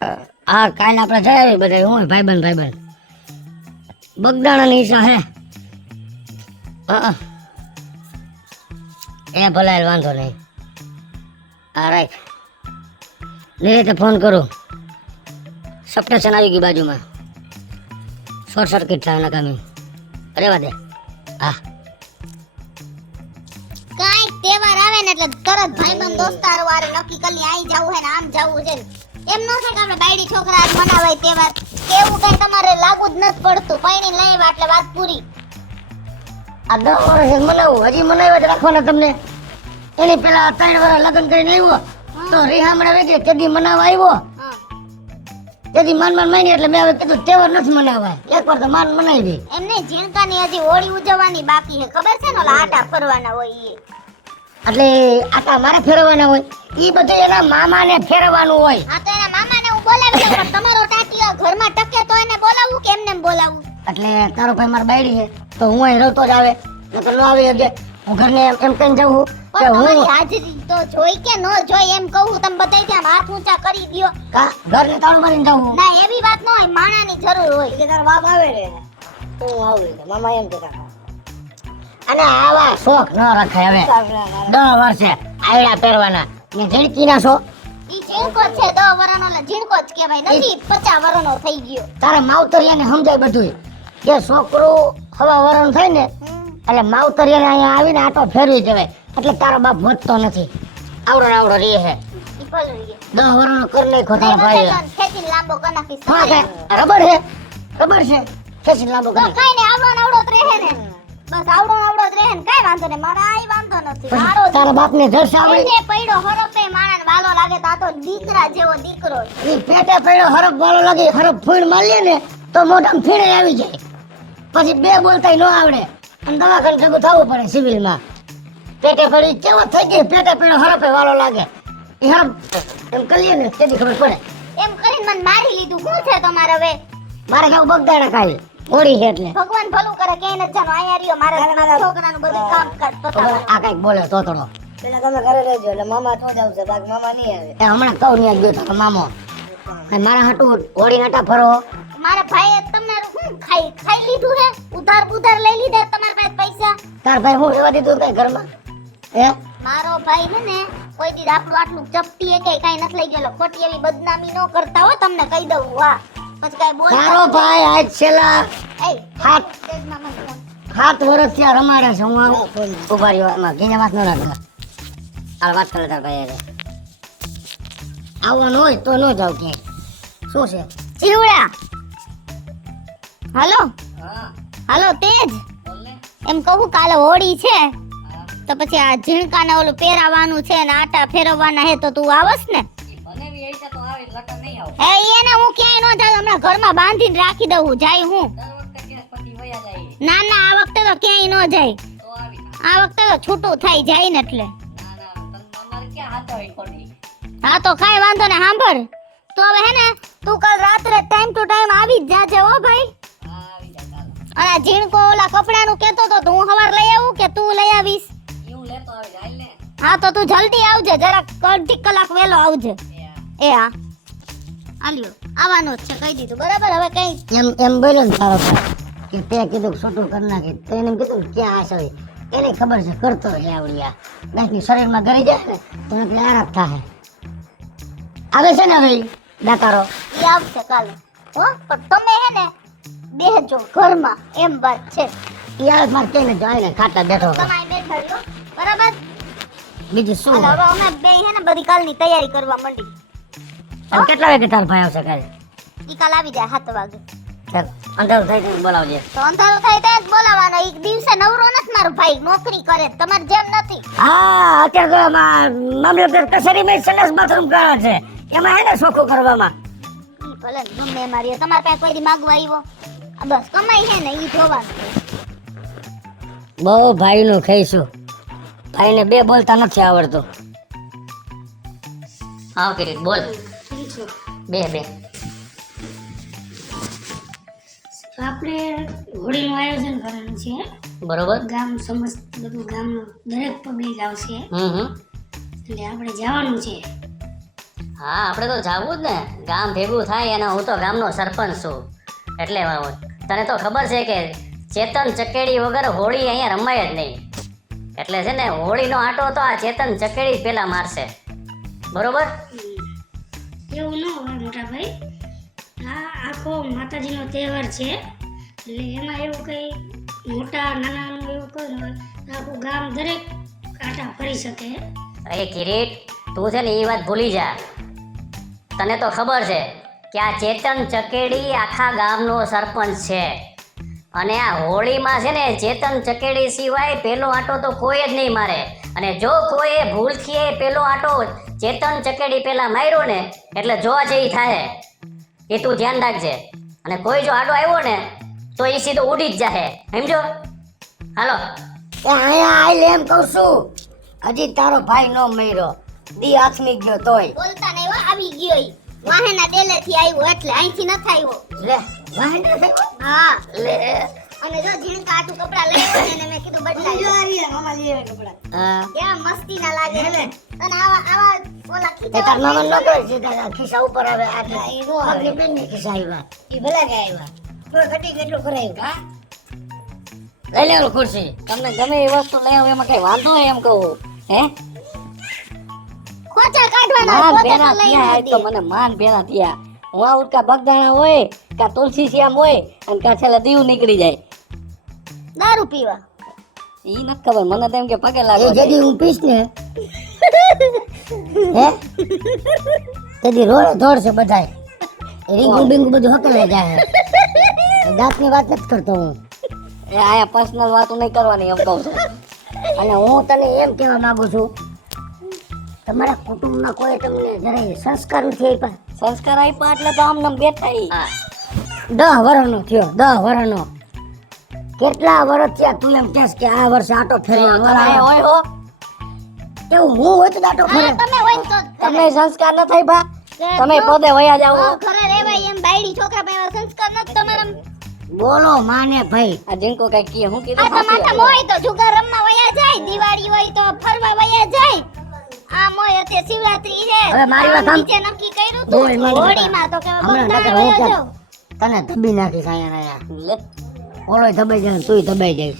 હા કાલે આપણે જઈ આવી બધા હું ભાઈબંધ બગદાણાની ઈચ્છા હે. હા એ ભલે વાંધો નહીં. હા રાઈટ નિરેતે ફોન કરું. સબસ્ટેશન આવી ગઈ બાજુમાં. શોર્ટ સર્કિટ થાય નકામી. રેવા દે. હા કાંઈક તહેવાર આવે ને એટલે તરત ભાઈબંધ દોસ્તારો વારે નક્કી કરી આઈ જાવું હે ને આમ જાવું છે. એમ ન થાય કે આપણે બાયડી છોકરા આજ મનાવાય તહેવાર કેવું કઈ તમારે લાગુ જ નથી પડતું. પૈણી લઈ એટલે વાત પૂરી. આ 10 વર્ષ મનાવું હજી મનાવ્યા જ રાખવાના તમને. એની પેલા 3 વર્ષ લગ્ન કરીને આવ્યો તો રીહામણા વેચે કેદી મનાવવા આવ્યો તેથી માન માની એટલે મેં હવે કીધું તહેવાર નથી મનાવાય. એકવાર તો માન મનાવી દે. એમને ઝીણકાની હજી હોળી ઉજવવાની બાકી છે ખબર છે ને ઓલા આટા ફરવાના હોય ઈ. એટલે આટા મારે ફેરવવાના હોય ઈ બધું એના મામાને ફેરવવાનું હોય. આ તો એના મામાને હું બોલાવી લઉં પણ તમારો ટાટિયો ઘરમાં ટકે તો એને બોલાવું કે એમને બોલાવું? એટલે તારો ભાઈ મારી બાયડી છે તો હું અહીં રહેતો જ આવે નકર ન આવી શકે. હું ઘરને એમ કહીને જાઉં કે પણ હું તમારી હાજરી તો જોઈ કે ન જોઈ એમ કહું તમે બધાય ત્યાં હાથ ઊંચા કરી દ્યો. કા ઘરને તાળું મારીને જાઉં? ના એવી વાત ન હોય માણાની જરૂર હોય. કે તારા બાપ આવે રે હું આવું મામા એમ કહેતા. અને આવા શોખ ન રખાય હવે. 10 વર્ષે આયડા પહેરવાના ને ઝીણકીના શોખ. ઈ ઝીણકો છે 10 વર્ષનો એટલે ઝીણકો જ કહેવાય નથી 50 વર્ષનો થઈ ગયો. તારા માવતરિયાને સમજાય બધું કે છોકરું હવા વરણ થાય ને એટલે માવતરિયાને અહીંયા આવીને આટો ફેરવી દેવાય એટલે તારો બાપ વધતો નથી. આવડો રહે છે. ઈ પલરી 10 વર્ષનો કર નાખો તારા ભાઈ. ખેંચીને લાંબો કરી નાખી. હા કે રબર છે ખેંચીને લાંબો તો કરી. કાઈ ને આવડો ને આવડો જ રહે ને બસ આવડો જ રહે ને કાઈ વાંધો નહીં. મારા આઈ વાંધો નથી. મારો તારા બાપને જલસ આવડી. એને પડ્યો હરપે માણાને વાલો લાગે તો આ તો દીકરા જેવો દીકરો. ઈ પેટે પડ્યો હરફ વાળો લાગે હરફ ફૂણ મારીએ ને તો મોઢામાં ફીણે આવી જાય. પછી બે બોલતાય ન આવડે અને દવાખાને ભેગું થવું પડે સિવિલમાં. પેટે પડી કેવો થઈ ગઈ પેટે પડ્યો હરફે વાળો લાગે ઈ હરફ એમ કરીએ ને તેથી ખબર પડે. એમ કરીને મને મારી લીધું. શું છે તમારે હવે? મારે કેવું બગદાણા ખાઈ ઓડી છે એટલે ભગવાન ભલું કરે કે ન જાનો આયા રહ્યો મારા છોકરાનું બધું કામકાજ પતાવે. આ કઈક બોલે તોતડો. પેલા તમે ઘરે રહેજો એટલે મામા તો જ આવશે બાકી મામા નહીં આવે. એ હમણાં કહું ત્યાં ગયો તારો મામો અને મારા હાટું ઓડી નાટા ફરો. મારા ભાઈએ તમારું શું ખાઈ લીધું હે? ઉધાર લઈ લીધા તમારા પાસે પૈસા? તાર ભાઈ હું રહેવા દીધું કઈ ઘરમાં હે? મારો ભાઈ હે ને કોઈ દી આપણું આટલું ચપટી એ કઈ નથી લઈ ગયેલો. ખોટી એવી બદનામી ન કરતા હો તમને કહી દઉં. વાહ પછી કઈ બોલ. તારો ભાઈ આજ છેલ્લા એ હાથ સ્ટેજમાં મને ફોન. 7 વર્ષથી આ રમાડે છે. હું આવું ઉભા રહ્યો એમાં ઘીને વાત ન રાખતા. આ વાત કરે તાર ભાઈ હારે. આવવાનું હોય તો ન જાવ ક્યાંય. શું છે જીવડા હાલો હા હાલો તેજ બોલ ને. એમ કહું કાલે હોળી છે તો પછી આ ઝીણકાને ઓલું પહેરાવાનું છે ને આટા ફેરવવાના હે તો તું આવસ ને? મને બી આઈતા તો આવે લગન નહીં આવ. હે એને હું ક્યાંય ન જાઉં. હમણાં ઘરમાં બાંધીને રાખી દઉં. જાય હું? દર વખતે કે પતિ વયા જાય ના ના આ વખતે તો ક્યાંય ન જાય. તો આવી. આ વખતે તો છૂટું થઈ જાય ને એટલે. ના ના તમારે ક્યાં હાથ હોય ખોટી. હા તો કાંઈ વાંધો ને. સાંભળ તો હવે હે ને તું કાલ રાત્રે ટાઈમ ટુ ટાઈમ આવી જ જાજે હો ભાઈ. હા આવી જા ચાલો. અને આ ઝીણકો ઓલા કપડાનું કહેતો તો હું સવાર લઈ આવું કે તું લઈ આવીશ? એવું લેતો આવી જાય ને. હા તો તું જલ્દી આવજે. જરાક અડધી કલાક વહેલો આવજે. એ હા આલ્યો આવવાનો જ છે કહી દીધું બરાબર. હવે કઈ એમ બોલ્યો ને તારો ભાઈ કે તે કીધું કે છોટું કરી નાખી તો એને કીધું કે ક્યાં આશ હોય એને ખબર છે કરતો છે આવડિયા બાકી શરીરમાં ગરી જાય ને તો એને આરામ થાય. આવે છે ને હવે દાતારો ઈ આવશે કાલે હો. પણ તમે હે ને બેહજો ઘરમાં એમ વાત છે. ઈ આવે મારે કઈને જાય ને ખાટા બેઠો તમારે બેઠા રહ્યો બરાબર. બીજું શું હાલો હવે અમે બે હે ને બધી કાલની તૈયારી કરવા માંડી. અને કેટલા વાગે તારો ભાઈ આવશે કાલે? ઈ કાલ આવી જાય 7 વાગે. ચાલ અંધારું થાય તો બોલાવજે. તો અંધારું થાય ત્યાં જ બોલાવાનો. એક દિવસે નવરો નથી મારો ભાઈ. નોકરી કરે તમારે જેમ નથી. હા અત્યારે તો મામલતદાર કચેરીમાં સંડાસ બાથરૂમ કરે છે એમાં હે ને શોખો કરવામાં. ઈ ભલે ને ગમે એમાં રહ્યો. તમારે પાસે કોઈ દી માગવા આવ્યો? આ બસ કમાઈ હે ને ઈ જોવાનું. બહુ ભાઈનું ખાઈશું. ભાઈને બે બોલતા નથી આવડતું. હા કિરીટ બોલ. બે આપણે હોળીનું આયોજન કરેલું છે. બરોબર. ગામ સમસ્ત બધું ગામનું દરેક પબ્લિક આવશે હમ એટલે આપણે જવાનું છે. હા આપણે તો જાવું જ ને, ગામ ભેગું થાય અને હું તો ગામનો સરપંચ છું એટલે તને તો ખબર છે કે ચેતન ચકેડી વગર હોળી અહીંયા રમાય જ નહીં. એટલે છે ને હોળીનો આંટો તો આ ચેતન ચકેડી પેલા મારશે, બરોબર? એવું ન હોય મોટા ભાઈ, આ આખો માતાજીનો તહેવાર છે એટલે એમાં એવું કંઈ મોટા નાનાનું એવું કંઈ ન હોય, આખું ગામ દરેક આટા ફરી શકે. અરે કિરીટ, તું છે ને એ વાત ભૂલી જા. તને તો ખબર છે કે આ ચેતન ચકેડી આખા ગામનો સરપંચ છે અને આ હોળીમાં છે ને ચેતન ચકેડી સિવાય પેલો આંટો તો કોઈ જ નહીં મારે. અને જો કોઈએ ભૂલથી પેલો આંટો ચેતન ચકેડી પેલા માર્યો ને એટલે જો જે થાય એ તું ધ્યાન રાખજે. અને કોઈ જો આડો આવ્યો ને તો એ સીધો ઉડી જ જાહે, સમજો? હાલો. એ અહીંયા આઈ લે એમ કહું છું, હજી તારો ભાઈ નો મર્યો, દી આથમી ગયો તોય. બોલતા નહીં હો, આવી ગયો ઈ. વાહેના ડેલેથી આવ્યો એટલે અહીંથી નથી આવ્યો. લે વાંઢો થયો. હા, લે અને જો ઝીણકા આટું કપડા લઈ આવ્યો ને મેં કીધું બદલાવી. હા કેવા મસ્તી ના લાગે અને આવા ઓલા એ તાર ખીચા મામા નો કરે છે, તારા ખિસ્સા ઉપર આવે આ પગની બેન ની ખિસ્સા આવ્યા. ઈ ભલા કે આવ્યા તો ઘટી કેટલું કરાયું હા લઈ લેવું ખુરશી. તમને ગમે એ વસ્તુ લઈ આવો એમાં કઈ વાંધો નહીં એમ કહું હે ખોચા કાઢવાના માન પોતે ભેરા તો લઈ થયા આજ તો નથી. મને માન ભેરા થયા. હું આ ઉડકા બગદાણા હોય કા તુલસી શ્યામ હોય અને કા છેલ્લે દીવ નીકળી જાય દારૂ પીવા ઈ નથી ખબર મને તેમ કે પગે એ લાગો જેદી હું પીશ ને હે તેદી રોડ દોડ છે બધાય. રીંગું બીંગું બધું હકલાઈ જાય. દાંતની વાત નથી કરતો હું. એ આયા પર્સનલ વાતો નહીં કરવાની એમ કહું છું. અને હું તને એમ કહેવા માંગુ છું, તમારા કુટુંબમાં કોઈ તમને જરાય સંસ્કાર નથી આપ્યા? સંસ્કાર આપ્યા એટલે તો આમ નામ બેઠા ઈ. 10 વર્ષનો થયો, 10 વર્ષનો. કેટલા વર્ષ થયા તું એમ કહેશ કે આ વર્ષે આટો ફેરવા તમારે હોય હો એવું હું હોય તો આટો ફરે. હા, તમે હોય તો તમે સંસ્કાર ન થઈ બા તમે પોતે વયા જાવ ઘરે રહેવાય એમ બાયડી છોકરા પાસે એવા સંસ્કાર નથી તમારા. બોલો માને ભાઈ. આ જીંકો કઈ કહે હું આ કીધું તો માથામાં હોય તો જુગાર રમવા વયા જાય, દિવાળી હોય તો ફરવા વયા જાય. આમ હોય અત્યારે શિવરાત્રી છે, હવે મારી વાત સાંભળ. નીચે નક્કી કર્યું બોલ, તું મારી વાત હોળીમાં તો કે હમણાં બગદાણા નકર હું વયા કેમ? જાવ. તને દબી નાખીશ અહીંયા લે ઓલોય દબાઈ જાય તુંય દબાઈ જાય.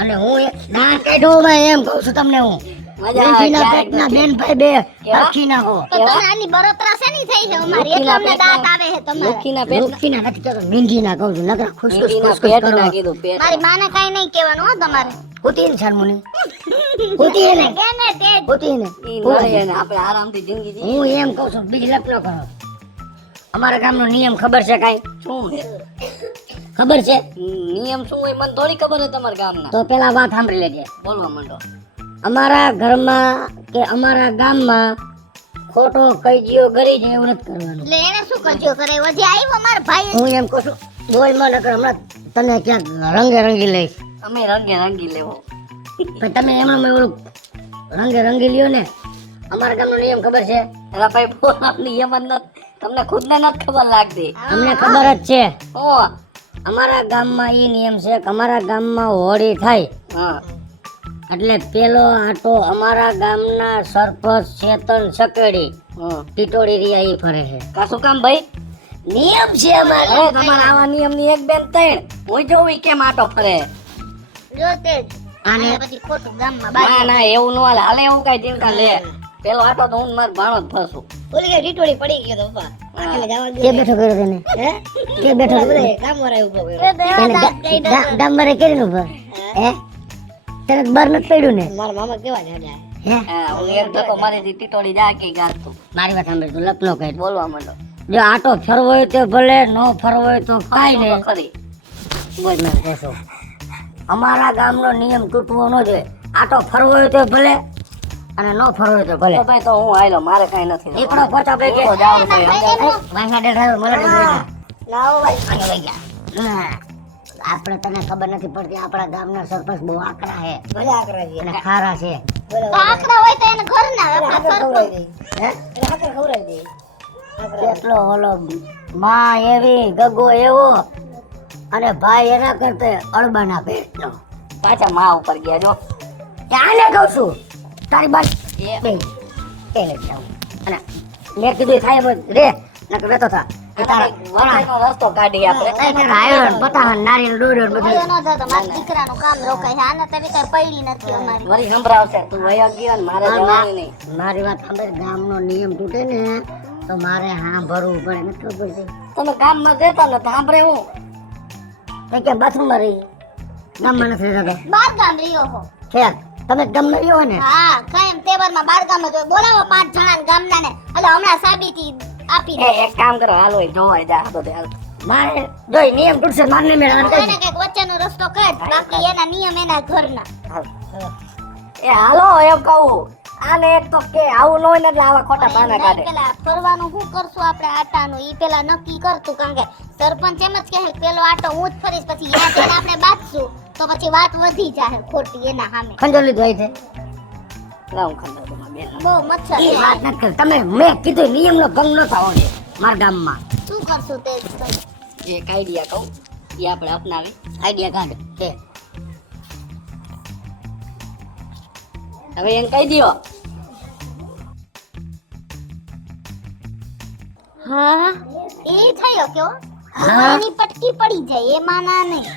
અને હું દાંત કાઢું માં એમ કહું છું તમને હું. મજા આવે બેનજીના ક્યારેક પેટના નથી. બેન ભાઈ બે કેવા? રાખી નાખો. તો તને આની બળતરા શેની થઈ છે અમારી? એટલે અમને દાંત આવે છે તમારે. લખીના પેટ લોખીના નથી કહેતો, મીંઢીના કહું છું. નકરા ખુશખુશ મીઠીના ખુશખુશ પેટ કરો. ના કીધું પેટ મારી માને કાઈ નહીં કહેવાનું હો તમારે. હુતીને શરમુની. હુતીને. કેને તે જ. હુતીને. ઈ નડે ને આપણે આરામથી જિંદગી જીવીએ. હું એમ કહું છું બીજી લપ ન કરો. અમારા ગામનો નિયમ ખબર છે કાંઈ? શું છે ખબર છે? નિયમ શું હોય મને થોડી ખબર છે તમારા ગામના તો પેલા વાત સાંભળી લેજે. બોલવા માંડો અમારા ઘરમાં કે અમારા ગામમાં ખોટો કઈજીઓ ગરી જાય એવું નથી કરવાનું. એટલે એને શું કરજો કરે? વધી આવ્યો મારો ભાઈ. હું એમ કહું છું બોલ માં નકર હમણાં તને ક્યાંક રંગે રંગી લઈશ. અમે રંગે રંગી લેવો પણ તમે એમાં ઓલું રંગે રંગી લ્યો ને. અમારા ગામનો નિયમ ખબર છે? એલા ભાઈ બોલવા નિયમ જ નથી તમને ખુદને નથી ખબર લાગતી અમને ખબર જ છે. ઓ અમારા ગામમાં ઈ નિયમ છે કે અમારા ગામમાં હોળી થાય હા એટલે પેલો આટો અમારા ગામના સરપંચ ચેતન સકેડી હા ટીટોડી રહ્યા ઈ ફરે છે. કા શું કામ ભાઈ નિયમ છે અમારે. અરે તમારા આવા નિયમની એક બેન ત્રણ હું જોઉં ઈ કેમ આટો ફરે જો તે જ. આને અને પછી ખોટું ગામમાં ના બાજુ. ના એવું નો હાલે હાલે એવું કઈ ચિંતા લે પેલો આટો તો હું માર ભાણો જ ફસું ઓલી કઈ ટીટોળી પડી ગયો તો પપ્પા કે બેઠો કર્યો તેને? કે બેઠો કર્યો? કામ વાળા ઉભો કર્યો એ તો એવા તેને દાંત કાઢી દે. ડામરે કરીને ઉભા. હે તને બર નથી પડ્યું ને? મારા મામા કેવા જાડા હે હા હું એક ધક્કો મારી ટીટોળી જા કે ગાતું મારી વાત સાંભળ તું લપ નો કર. બોલવા માંડો જો આટો ફરવો હોય તો ભલે, નો ફરવો હોય તો કાઈ તો નહીં. ખરી બોલ મેં કહેશો. અમારા ગામનો નિયમ તૂટવો ન જોઈએ. આટો ફરવો હોય તો ભલે અને નો ફરવો હોય તો ભલે. તો ભાઈ તો હું આયલો મારે કઈ નથી એકડો પચા પે કે તો જાઉં છે વાંગા ડેઢા મને તો જોઈ જા. લાવો ભાઈ આને લઈ જા. ના. આપણે તને ખબર નથી પડતી આપણા ગામના સરપંચ બહુ આકરા છે ભલે આકરા છે અને ખારા છે. તો આકરા હોય તો એને ઘરના આપણા સરપંચ. હે એટલે આકરા ખવડાવી દે કેટલો ઓલો માં એવી ગગો એવો અને ભાઈ એના કરતે અળબાના પેટનો. પાછા માં ઉપર ગયા જો આને કહું છું તારી બાત એ બે એ લઈ જાઉં. અને મેં કીધું થાય એમ જ રે નકર વેતો થા વણાઈનો રસ્તો કાઢી આપણે નારિયેળ ડોડ્યો ને બધું વયો ન જતો મારા દીકરાનું કામ રોકાય છે આને તવી કઈ પડી નથી અમારી વળી સંભળાવશે તું વયો ગયો ને મારે જવાનું નહીં મારી વાત સાંભળ ગામનો નિયમ તૂટે ને તો મારે સાંભળવું પડે નથી ખબર છે તમે ગામમાં જતા ને સાંભળે હું તો કે બાથરૂમમાં રહી ગામમાં નથી રહેતા બાર ગામ રહ્યો હો ખેર તમે ગામમાં રહ્યો ને હા કાયમ તહેવારમાં બાર ગામ જ હોય બોલાવો 5 જણા ગામના ને એટલે હમણાં સાબિતી આપી દે એક કામ કરો હાલો જોવાય જા બધે હાલ મારે જોઈ નિયમ તૂટશે મારને મેળવવાનું કોઈને કઈક વચ્ચેનો રસ્તો કાઢ બાકી એના નિયમ એના ઘરના એ હાલો એમ કહું આને એક તો કે આવું ન હોય ને એટલે આવા ખોટા પાના કાઢે પેલા ફરવાનું શું કરશું આપણે આટાનું ઈ પેલા નક્કી કરતું કારણ કે સરપંચ એમ જ કહે કે પેલો આટો હું જ ફરીશ પછી યાદ એને આપણે બાંધશું તો પછી વાત વધી જાય ખોટી એના સામે ખંજોર લીધું હોય છે લાવું ખંડો તમારા બેન બહુ મચ્છર એ છે. વાત નથી કરતા. તમે મેં કીધું નિયમનો ભંગ ન થવો જોઈએ મારા ગામમાં શું કરશું તે એક આઈડિયા કહું એ આપણે અપનાવી આઈડિયા કાઢ કે હવે એને કહી દ્યો હા એ થયો કયો હા. એની પટકી પડી જાય એમાં ના નહીં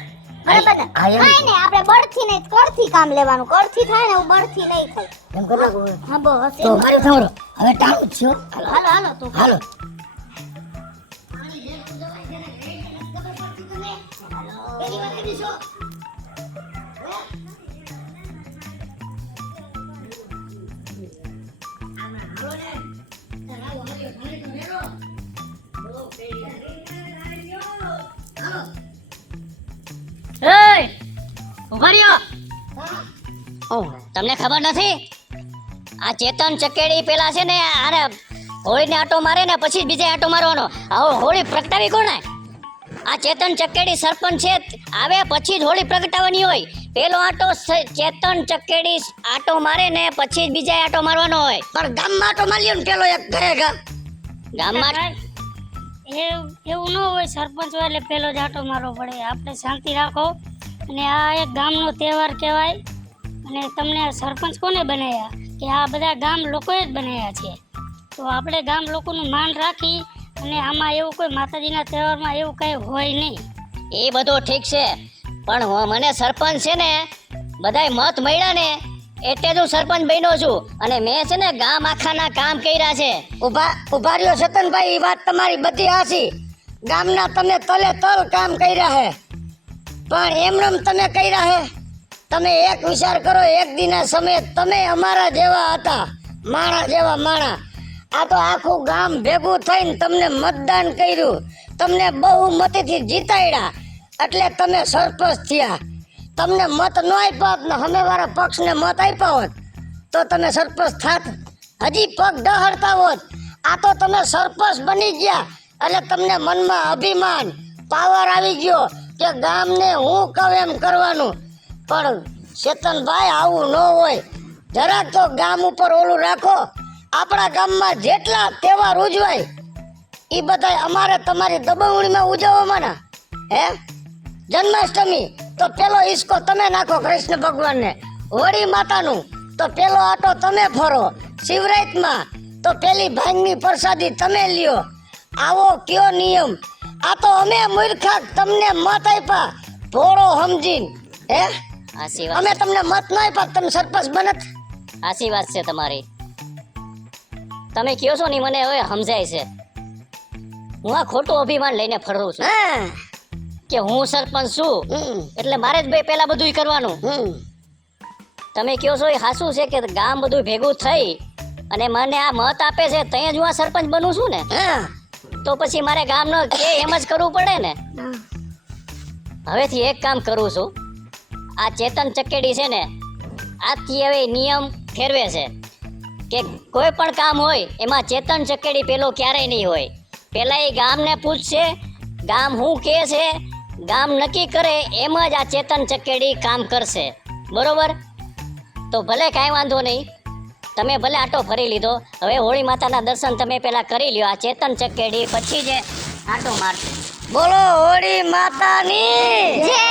બરાબર ને આ એમ. કાંઈ નહીં આપણે બળથી નહીં કળથી કામ લેવાનું કળથી થાય ને એવું બળથી નહીં થાય એમ કરી નાખો. હા બસ તો મારે સાંભળો હવે ટાણું જ છું હાલો હાલો તું હાલો એય ઉભા રહ્યો. તમને ખબર નથી આ ચેતન ચકેડી પેલા છે ને આને હોળીને આટો મારે ને પછી જ બીજે આટો મારવાનો આવો હોળી પ્રગટાવી કોણે આ ચેતન ચકેડી સરપંચ છે આવે પછી જ હોળી પ્રગટાવવાની હોય પેલો આટો ચેતન ચકેડી આટો મારે ને પછી જ બીજા આટો મારવાનો હોય પણ ગામમાં આટો માર્યો ને પેલો એક ઘરે ગામમાં એવું ન હોય સરપંચ હોય એટલે પેલો જ આંટો મારવો પડે આપણે શાંતિ રાખો અને આ એક ગામનો તહેવાર કહેવાય અને તમને સરપંચ કોને બનાવ્યા કે આ બધા ગામ લોકોએ જ બનાવ્યા છે તો આપણે ગામ લોકોનું માન રાખી અને આમાં એવું કોઈ માતાજીના તહેવારમાં એવું કંઈ હોય નહીં એ બધું ઠીક છે પણ મને સરપંચ છે ને બધાય મત મળ્યા ને એટલે જ હું સરપંચ બન્યો છું અને મેં છે ને ગામ આખાના કામ કર્યા છે ઉભા રહ્યો સતનભાઈ એ વાત તમારી બધી હાચી ગામના તમે તલે તલ કામ કર્યા હે પણ એમનેમ તમે કર્યા હે તમે એક વિચાર કરો એક દિના સમયે તમે અમારા જેવા હતા માણા જેવા માણા આ તો આખું ગામ ભેગું થઈને તમને મતદાન કર્યું તમને બહુમતીથી જીતાડ્યા એટલે તમે સરપંચ થયા તમને મત ન આપ્યા હોત ને સામેવાળા પક્ષને મત આપ્યા હોત તો તમે સરપંચ થાત હજી પગ ડહરતા હોત આ તો તમે સરપંચ બની ગયા એટલે તમને મનમાં અભિમાન પાવર આવી ગયો કે ગામને હું કહું એમ કરવાનું પણ ચેતનભાઈ આવું ન હોય જરાક તો ગામ ઉપર ઓલું રાખો આપણા ગામમાં જેટલા તહેવાર ઉજવાય એ બધા અમારે તમારી દબંગડીમાં ઉજવવાના હે જન્માષ્ટમી તો પેલો ઈસકો તમે નાખો કૃષ્ણ ભગવાનને હોળી માતાનું તો પેલો આટો તમે ફરો શિવરાતમાં તો પેલી ભાંગની પ્રસાદી તમે લ્યો આવો કયો નિયમ આ તો અમે મૂર્ખા તમને મત આપ્યા ભોળો સમજીને હે આશીર્વાદ અમે તમને મત ન આપ્યા તમે સરપંચ બનત આશીર્વાદ છે તમારી તમે કયો છો ને મને હવે સમજાય છે હું આ ખોટું અભિમાન લઈને ફરું છું હા કે હું સરપંચ છું હમ એટલે મારે જ ભાઈ પેલા બધું કરવાનું હમ તમે કયો છો એ સાચું છે કે ગામ બધું ભેગું થઈ અને મને આ મત આપે છે ત્યાં જ હું આ સરપંચ બનું છું ને હા તો પછી મારે ગામનો કે એમ જ કરવું પડે ને હવેથી એક કામ કરું છું આ ચેતન ચકેડી છે ને આજથી હવે નિયમ ફેરવે છે કે કોઈ પણ કામ હોય એમાં ચેતન ચકેડી પેલો ક્યારેય નહીં હોય પેલા એ ગામને પૂછશે ગામ શું કહે છે ગામ નક્કી કરે એમ જ આ ચેતન ચકેડી કામ કરશે બરોબર તો ભલે કાંઈ વાંધો નહીં તમે ભલે આટો ફરી લીધો હવે હોળી માતાના દર્શન તમે પેલા કરી લ્યો આ ચેતન ચકેડી પછી જે આટો મારશે બોલો હોળી માતાની જય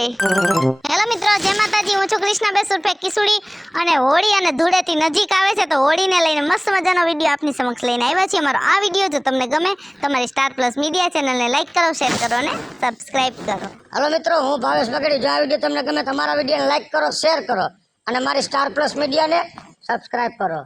હેલો મિત્રો, જય માતાજી. હું છું કૃષ્ણાબેન સુરફે કિસુડી અને હોળી અને ધૂળેટી નજીક આવે છે તો હોળીને લઈને મસ્ત મજાનો વિડીયો આપની સમક્ષ લઈને આવ્યા છીએ. અમારો આ વિડીયો જો તમને ગમે તમારી સ્ટાર પ્લસ મીડિયા ચેનલને લાઈક કરો, શેર કરો અને સબસ્ક્રાઇબ કરો. હાલો મિત્રો, હું ભાવેશ બગડી. જો આ વિડીયો તમને ગમે તમારા વિડીયોને લાઈક કરો, શેર કરો અને મારી સ્ટાર પ્લસ મીડિયાને સબસ્ક્રાઇબ કરો.